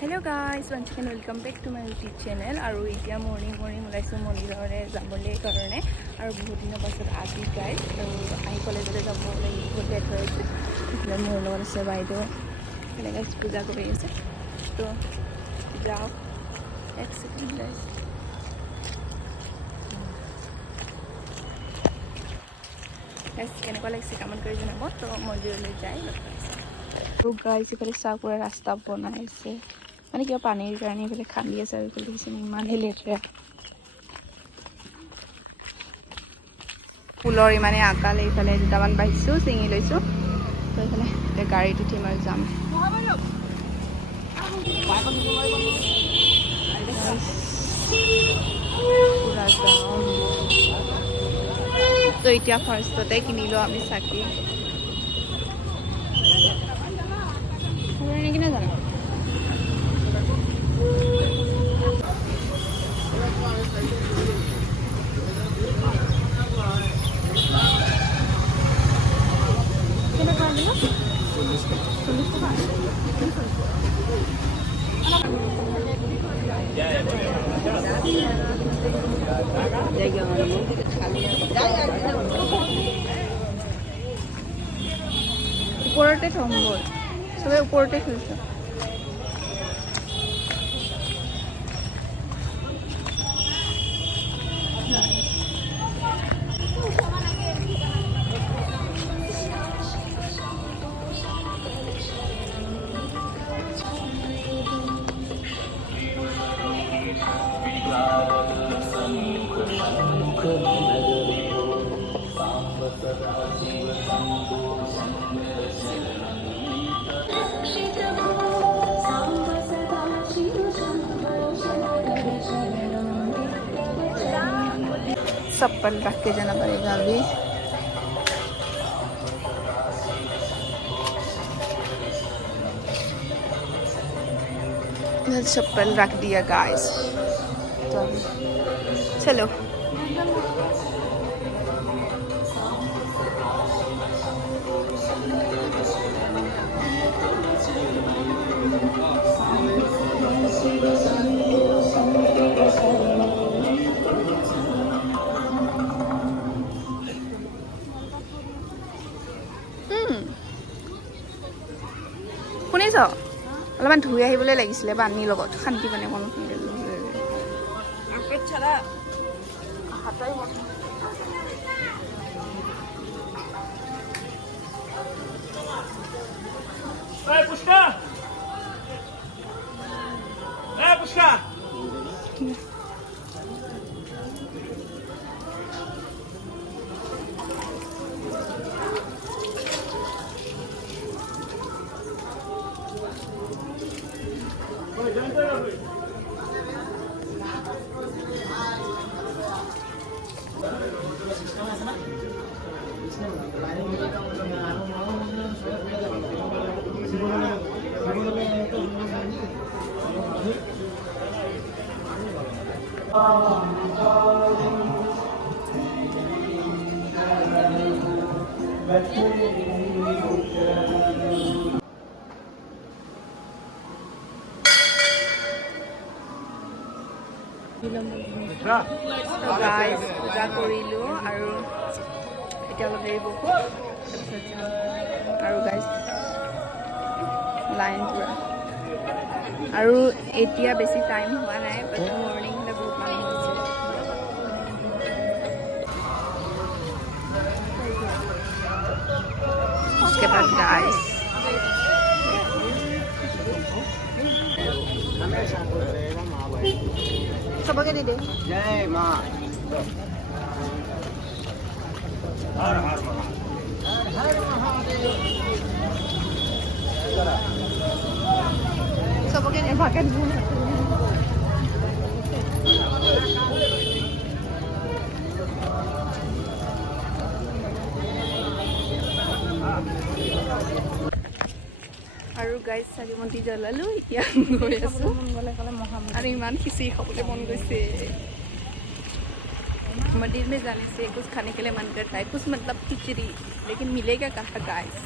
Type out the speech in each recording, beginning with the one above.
Hello guys, once again welcome back to my YouTube channel. আৰু এতিয়া morning ওলাইছো মন্দিৰৰে যাবলৈ কাৰণে আৰু বহুত দিনৰ পাছত আজি গাইজ আৰু আহি কলেজলৈ যাব লাগিব বহুত লেট হৈ আছে। মোৰ লগত আছে বাইদেউ এনেকৈ পূজা কৰি আছে তো যাওঁ এক ছেকেণ্ড গাইজ। কেনেকুৱা লাগিছে কমেণ্ট কৰি জনাব। তো মন্দিৰলৈ যাই লগ পাইছোঁ আৰু গাইজ ইফালে চাহপুৰা ৰাস্তা বনাইছে মানে কিবা পানীৰ কাৰণে এইফালে খান্দি আছে আৰু এইফালে দেখিছে ইমানহে লেতেৰা ফুলৰ ইমানে আকাল। এইফালে দুটামান বাঢ়িছোঁ ছিঙি লৈছোঁ তো এইফালে এতিয়া গাড়ীত উঠিম আৰু যাম। পুৰা যাম তো এতিয়া ফাৰ্ষ্টতে কিনিলোঁ আমি চাকি নেকি নাজানো ওপৰতে থ'ম ব'ল চবে ওপৰতে থৈছোঁ। चप्पल रख के जाना पड़ेगा अभी। चप्पल रख दिया गाइस तो चलो শুনিছ অলপমান ধুই আহিবলৈ লাগিছিলে পানীৰ লগত শান্তি মানে মন গাইজ পূজা কৰিলোঁ আৰু এতিয়া অলপ দেৰি বহোঁ আৰু গাইজ লাইন পূৰা আৰু এতিয়া বেছি টাইম হোৱা নাই বাট মৰ্ণিং হ'লে বহুত মানুহ হৈছে। उसके बाद गाइस सबके दे दे जय मां हर हर महादेव सबके दे भागन আৰু গাইজ চাকি বন্তি জ্বলালোঁ এতিয়া গৈ আছোঁ আৰু ইমান খিচিৰি খাবলৈ মন গৈছে। मंदिर में जाने से कुछ खाने के लिए मन करता है, कुछ मतलब खिचड़ी, लेकिन मिलेगा कहाँ गाइस।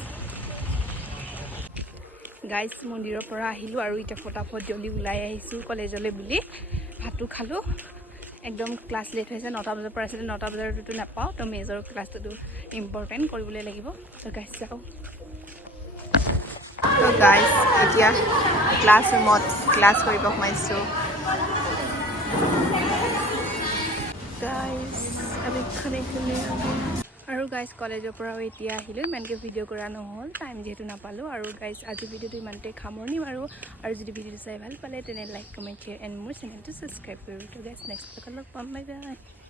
গাইজ মন্দিৰৰ পৰা আহিলোঁ আৰু এতিয়া ফটাফট জলদি ওলাই আহিছোঁ কলেজলৈ বুলি ভাতো খালোঁ একদম ক্লাছ লেট হৈছে 9টা বজাৰ পৰা আছিলে 9টা বজাৰতো নাপাওঁ তো মেজৰ ক্লাছটো ইম্পৰ্টেণ্ট কৰিবলৈ লাগিব তো গাইজ যাওঁ তো গাইজ এতিয়া ক্লাছ ৰুমত ক্লাছ কৰিব সোমাইছোঁ গাইজ আমি খানে আৰু গাইজ কলেজৰ পৰাও এতিয়া আহিলোঁ ইমানকৈ ভিডিঅ' কৰা নহ'ল টাইম যিহেতু নাপালোঁ আৰু গাইজ আজি ভিডিঅ'টো ইমানতে সামৰণি মাৰোঁ আৰু যদি ভিডিঅ'টো চাই ভাল পালে তেনে লাইক কমেণ্ট শ্বেয়াৰ এণ্ড মোৰ চেনেলটো ছাবস্ক্ৰাইব কৰিব তো গাইজ নেক্সট লগ পাম বাই বাই